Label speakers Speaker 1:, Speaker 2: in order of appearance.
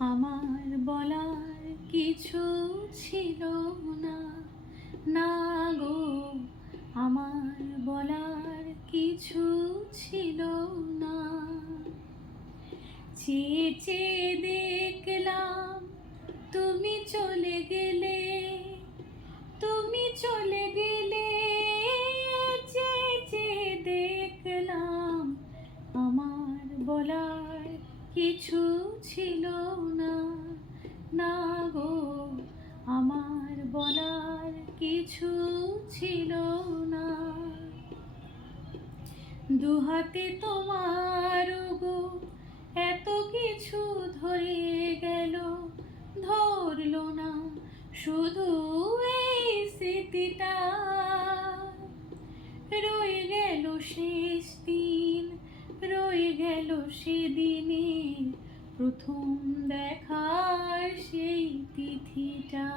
Speaker 1: আমার বলার কিছু ছিল না। না গো, আমার বলার কিছু ছিল না। চেয়ে দেখলাম, তুমি চলে গেলে, তুমি চলে গেলে। চেয়ে দেখলাম, আমার বলার কিছু ছিল না। না গো, আমার বলার কিছু ছিল না। দুহাতে তোমার গো, এত কিছু ধরে গেল, ধরলো না শুধু এই স্মৃতিটা। রয়ে গেল শেষ দিন। সেদিনে প্রথম দেখায় সেই তিথিটা।